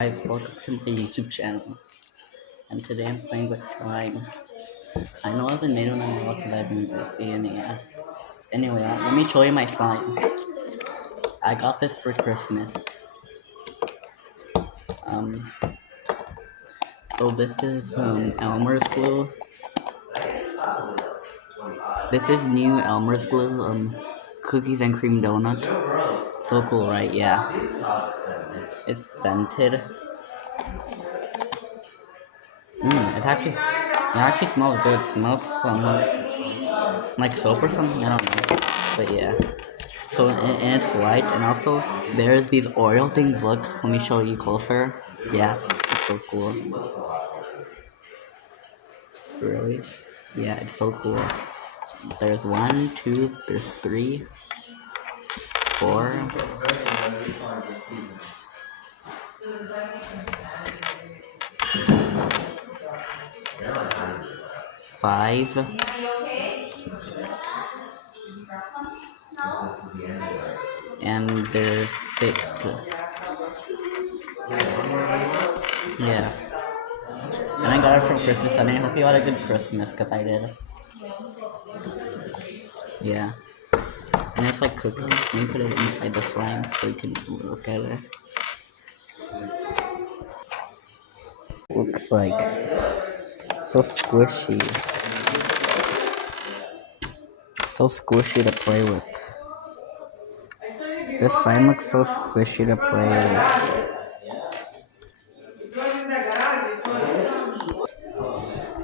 Guys, welcome to my YouTube channel, and today I'm playing with slime. I know I've been made on a lot because I've been busy, and yeah. Anyway, let me show you my slime. I got this for Christmas. Um, so this is Elmer's glue. This is new Elmer's glue. Cookies and cream donut. So cool, right? Yeah. It's scented. It actually smells good. It smells somewhat like soap or something. I don't know, but yeah. So and it's light, and also there's these Oreo things. Look, let me show you closer. Yeah, it's so cool. Really? Yeah, it's so cool. There's one, two, there's three, four, five, and there's six. Yeah. And I got it for Christmas, and I hope you had a good Christmas, because I did. Yeah. And it's like cookies. Let me put it inside the slime so you can look at it. Looks like so squishy. So squishy to play with. This slime looks so squishy to play with.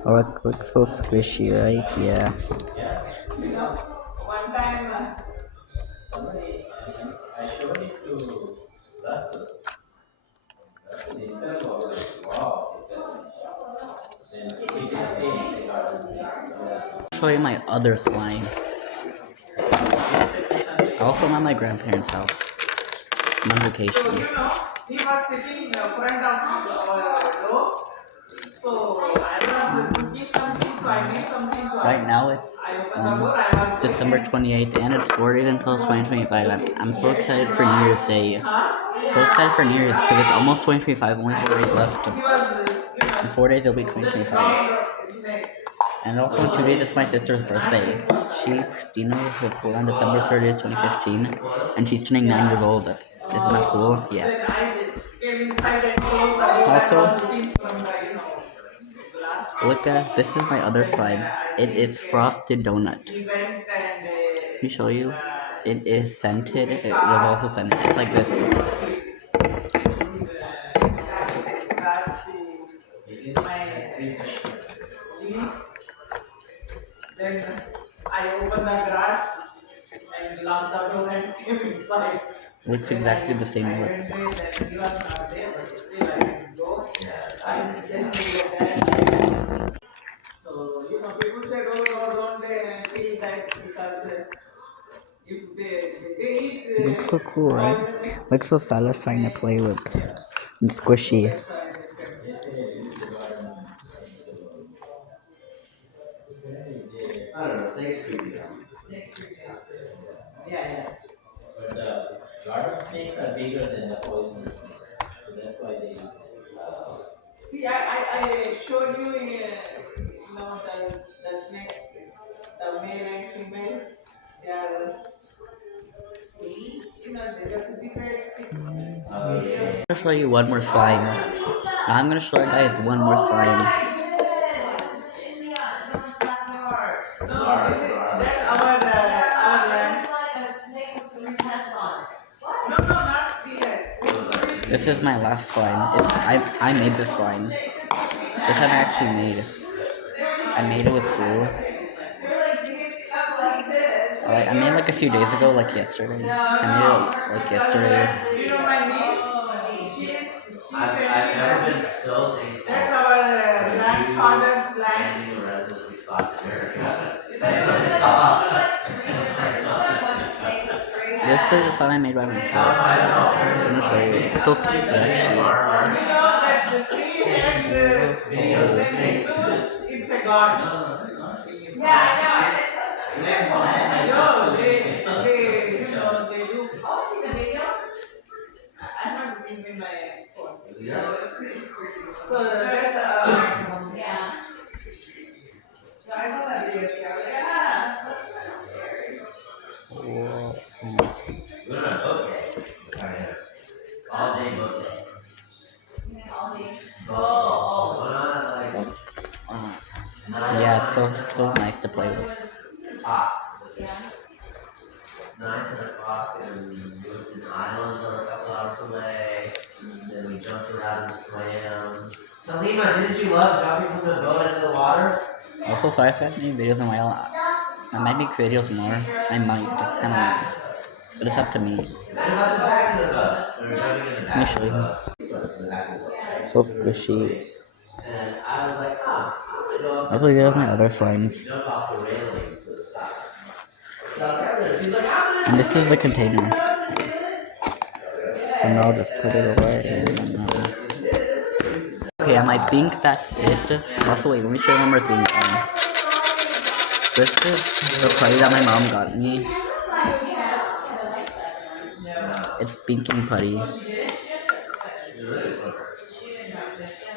Oh, it looks so squishy, right? Yeah. I'll show you my other slime. I also am at my grandparents' house. I'm on vacation. He was sitting in front of our door. So I was cooking something, so I made something. So right now it's December 28th, and it's 4 days until 2025. I'm so excited for New Year's Day. So excited for New Year's because it's almost 2025, only 4 days left. In 4 days it'll be 2025. And also in 2 days it's my sister's birthday. Christina was born on December 30th, 2015, and she's turning 9 years old. Isn't that cool? Yeah. Also, look at this is my other slime. It is frosted donut. Let me show you. It is scented. It was also scented. It's like this. Then I opened the garage and locked the door and came inside. Looks exactly the same look. So, people say, oh, no, don't feel that because if they eat. Looks so cool, right? Looks so satisfying to play with. And squishy. I don't know, snakes could be yeah. But the garden snakes are bigger than the poison snakes. So that's why they eat it. See, I showed you, the snakes, the male and female. They are, there's a different. I'm gonna show you one more slime. I'm gonna show you guys one more slime. This is my last slime. I made this slime. This I actually made. I made it with glue. I made it like a few days ago, like yesterday. I made it like yesterday. You know my niece? I've never been so thankful. That's our grandfather's land. This is the slime I made by myself. I'm gonna show you. It's so cute, actually. You know that the tree and the snakes, it's a god. Yeah, I know. They do. I have been in my phone. So there's yeah. I saw that video. Yeah. Whoa. All day book day. Yeah, it's so nice to play with. 9, 10 o'clock, and we went to the islands on a couple hours away. Then we jumped around and swam. Talima, didn't you love jumping from the boat into the water? Also, sorry if I have any videos in a while. I might be creating some more. I might. I don't know. But it's up to me. What about the back of the boat? We were jumping in the Let me back show of the you. boat. In the back of the boat. So squishy. And I was like, I'm gonna go up I'll to play the with my front other and slimes. jump off the railing to the side. So she's like, I'm And gonna this is the container. So now I'll just put it away. Okay, I think that's it. Also, wait, let me show you one more thing. This is the putty that my mom got me. It's thinking putty.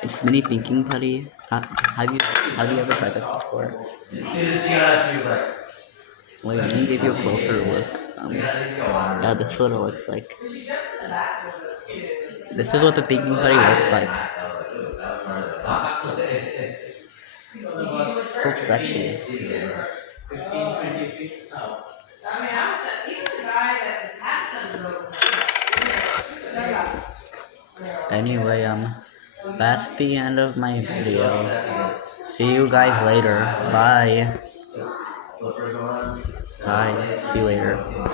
It's mini thinking putty. Have you ever tried this before? As soon as she got up, she was like, Wait, let me give you a closer look. Yeah, this is what it looks like. This is what the thinking putty looks like. So stretchy. Anyway, that's the end of my video. See you guys later. Bye. Bye. See you later.